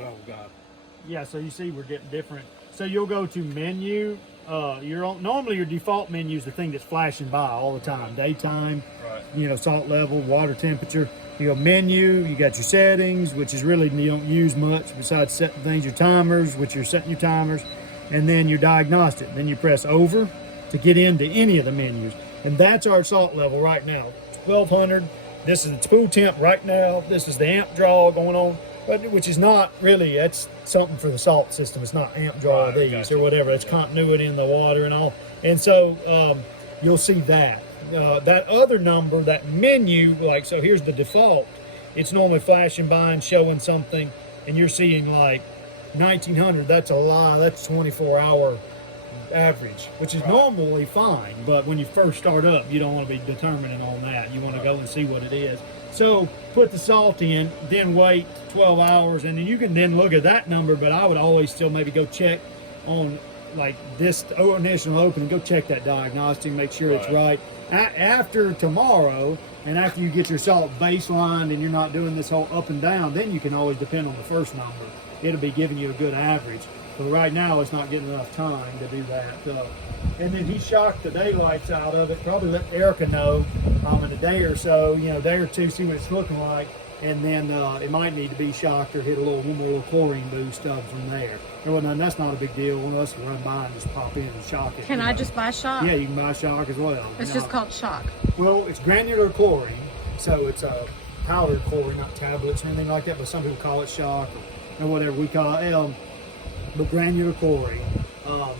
Oh God. Yeah, so you see we're getting different. So you'll go to menu. Normally your default menu is the thing that's flashing by all the time. Daytime, Right. salt level, water temperature. You go menu, you got your settings, which is really you don't use much besides setting things, your timers, which you're setting your timers, and then your diagnostic. Then you press over to get into any of the menus. And that's our salt level right now, 1200. This is the pool temp right now. This is the amp draw going on, which is not really, that's something for the salt system. It's not amp draw of these or whatever. It's continuity in the water and all. And so you'll see that. That other number, that menu, like, so here's the default. It's normally flashing by and showing something, and you're seeing like 1900. That's a lot. That's 24-hour average, which is normally fine. But when you first start up, you don't want to be determining on that. You want to go and see what it is. So put the salt in, then wait 12 hours, and then you can then look at that number. But I would always still maybe go check on like this initial open and go check that diagnostic, make sure it's right. After tomorrow, and after you get your salt baselined and you're not doing this whole up and down, then you can always depend on the first number. It'll be giving you a good average. But right now, it's not getting enough time to do that. And then he shocked the daylights out of it. Probably let Erica know in a day or so, day or two, see what it's looking like. And then it might need to be shocked or hit one more little chlorine boost from there. And that's not a big deal. One of us can run by and just pop in and shock it. Can I just buy shock? Yeah, you can buy shock as well. It's just called shock. Well, it's granular chlorine, so it's a powdered chlorine, not tablets or anything like that. But some people call it shock or whatever we call it. But granular chlorine,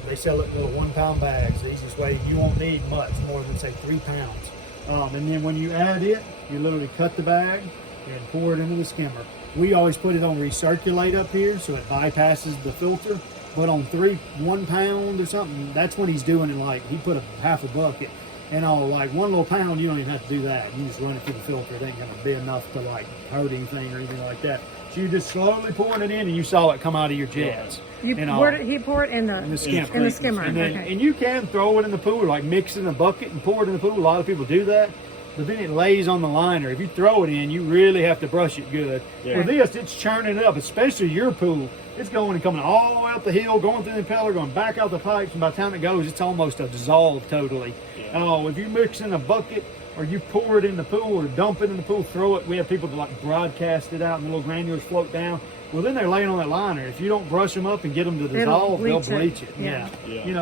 they sell it in little 1 pound bags. The easiest way, you won't need much more than say 3 pounds. And then when you add it, you literally cut the bag and pour it into the skimmer. We always put it on recirculate up here so it bypasses the filter. But on 1 pound or something, that's when he's doing it like he put half a bucket. And all like 1 little pound, you don't even have to do that. You just run it through the filter. It ain't gonna be enough to like hurt anything or anything like that. So you're just slowly pouring it in, and you saw it come out of your jets. He poured it in the skimmer. And, then, and you can throw it in the pool, like mix it in a bucket and pour it in the pool. A lot of people do that. But then it lays on the liner. If you throw it in, you really have to brush it good. Yeah. For this, it's churning it up, especially your pool. It's going and coming all the way up the hill, going through the impeller, going back out the pipes, and by the time it goes, it's almost a dissolve totally. Yeah. If you mix in a bucket, or you pour it in the pool, or dump it in the pool, throw it. We have people that like broadcast it out, and the little granules float down. Well, then they're laying on that liner. If you don't brush them up and get them to dissolve, they'll bleach it. Yeah.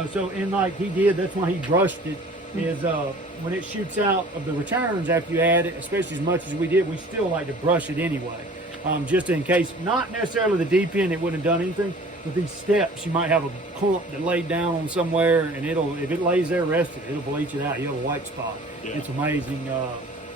So and like he did, that's why he brushed it. Is when it shoots out of the returns after you add it, especially as much as we did, we still like to brush it anyway, just in case. Not necessarily the deep end, it wouldn't have done anything. But these steps, you might have a clump that laid down on somewhere, and if it lays there rested, it'll bleach it out. You have a white spot. Yeah. It's amazing.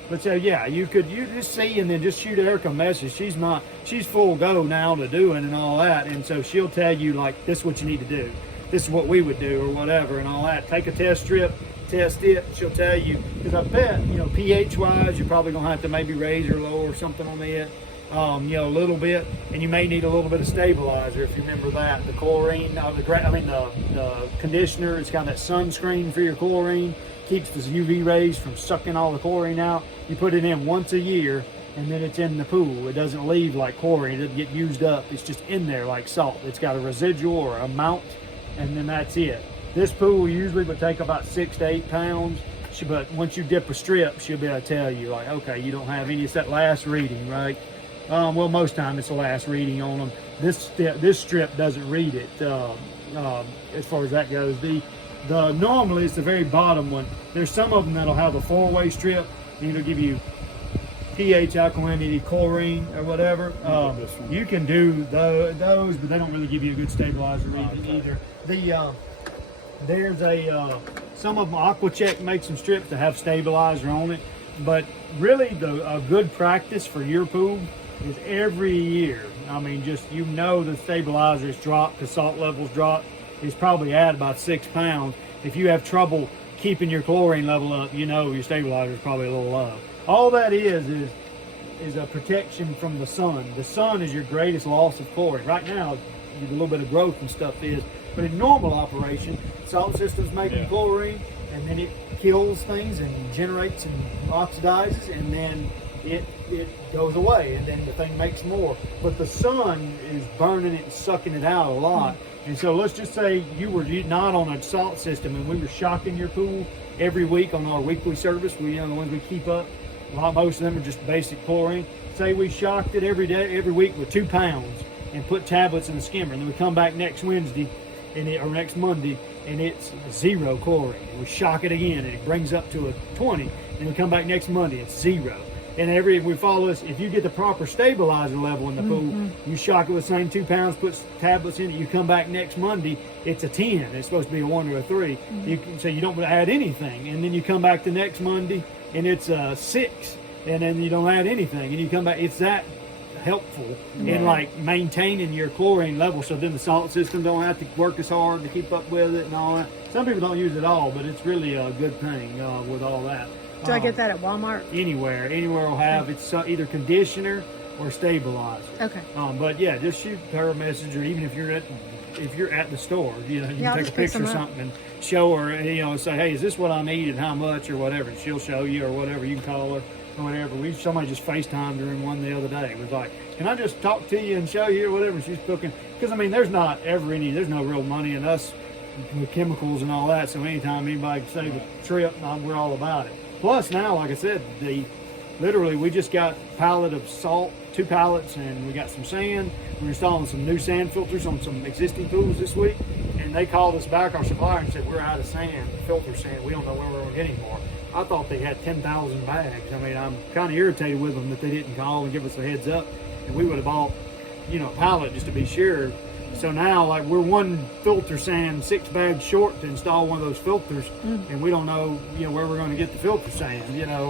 But so yeah, you just see and then just shoot Erica a message. She's full go now to doing and all that, and so she'll tell you like, this is what you need to do. This is what we would do or whatever and all that. Take a test strip. Test it, she'll tell you, because I bet, pH wise, you're probably gonna have to maybe raise or lower something on it, a little bit, and you may need a little bit of stabilizer if you remember that. The chlorine, the conditioner, it's got that sunscreen for your chlorine, keeps the UV rays from sucking all the chlorine out. You put it in once a year, and then it's in the pool. It doesn't leave like chlorine, it doesn't get used up. It's just in there like salt. It's got a residual or a amount, and then that's it. This pool usually would take about 6 to 8 pounds, but once you dip a strip, she'll be able to tell you, like, okay, you don't have any. It's that last reading, right? Well, most time it's the last reading on them. This strip doesn't read it as far as that goes. Normally it's the very bottom one. There's some of them that'll have a 4-way strip, and it'll give you pH, alkalinity, chlorine, or whatever. You can do those, but they don't really give you a good stabilizer reading either. There's some of them, AquaCheck makes some strips that have stabilizer on it, but really a good practice for your pool is every year. I mean, just the stabilizer is dropped, the salt levels drop, is probably at about 6 pounds. If you have trouble keeping your chlorine level up, your stabilizer is probably a little low. All that is a protection from the sun. The sun is your greatest loss of chlorine. Right now, a little bit of growth and stuff is, but in normal operation, salt system's making chlorine, and then it kills things and generates and oxidizes, and then it goes away, and then the thing makes more. But the sun is burning it and sucking it out a lot. And so let's just say you were not on a salt system, and we were shocking your pool every week on our weekly service. We, the ones we keep up. Most of them are just basic chlorine. Say we shocked it every week with 2 pounds, and put tablets in the skimmer, and then we come back next Wednesday, or next Monday, and it's 0 chlorine. And we shock it again, and it brings up to a 20. And we come back next Monday, it's 0. And we follow this. If you get the proper stabilizer level in the pool, you shock it with the same 2 pounds, put tablets in it. You come back next Monday, it's a 10. It's supposed to be a 1 or a 3. So you don't add anything, and then you come back the next Monday, and it's a 6, and then you don't add anything, and you come back. It's that helpful in like maintaining your chlorine level, so then the salt system don't have to work as hard to keep up with it and all that. Some people don't use it all, but it's really a good thing with all that. Do I get that at Walmart? Anywhere will have it's either conditioner or stabilizer. Okay. But yeah, just shoot her a message, or even if you're at the store, you can take a picture of something and show her, say, hey, is this what I need and how much or whatever, and she'll show you or whatever. You can call her or whatever. Somebody just FaceTimed her in one the other day. It was like, can I just talk to you and show you or whatever? She's booking, because there's no real money in us with chemicals and all that. So anytime anybody can save a trip, we're all about it. Plus now, like I said, literally we just got a pallet of salt, 2 pallets, and we got some sand. We're installing some new sand filters on some existing pools this week, and they called us back, our supplier, and said, we're out of sand, filter sand. We don't know where we're going to get any more. I thought they had 10,000 bags. I'm kind of irritated with them that they didn't call and give us a heads up, and we would have bought, a pallet just to be sure. So now, we're 1 filter sand 6 bags short to install one of those filters, and we don't know, where we're going to get the filter sand, whatever.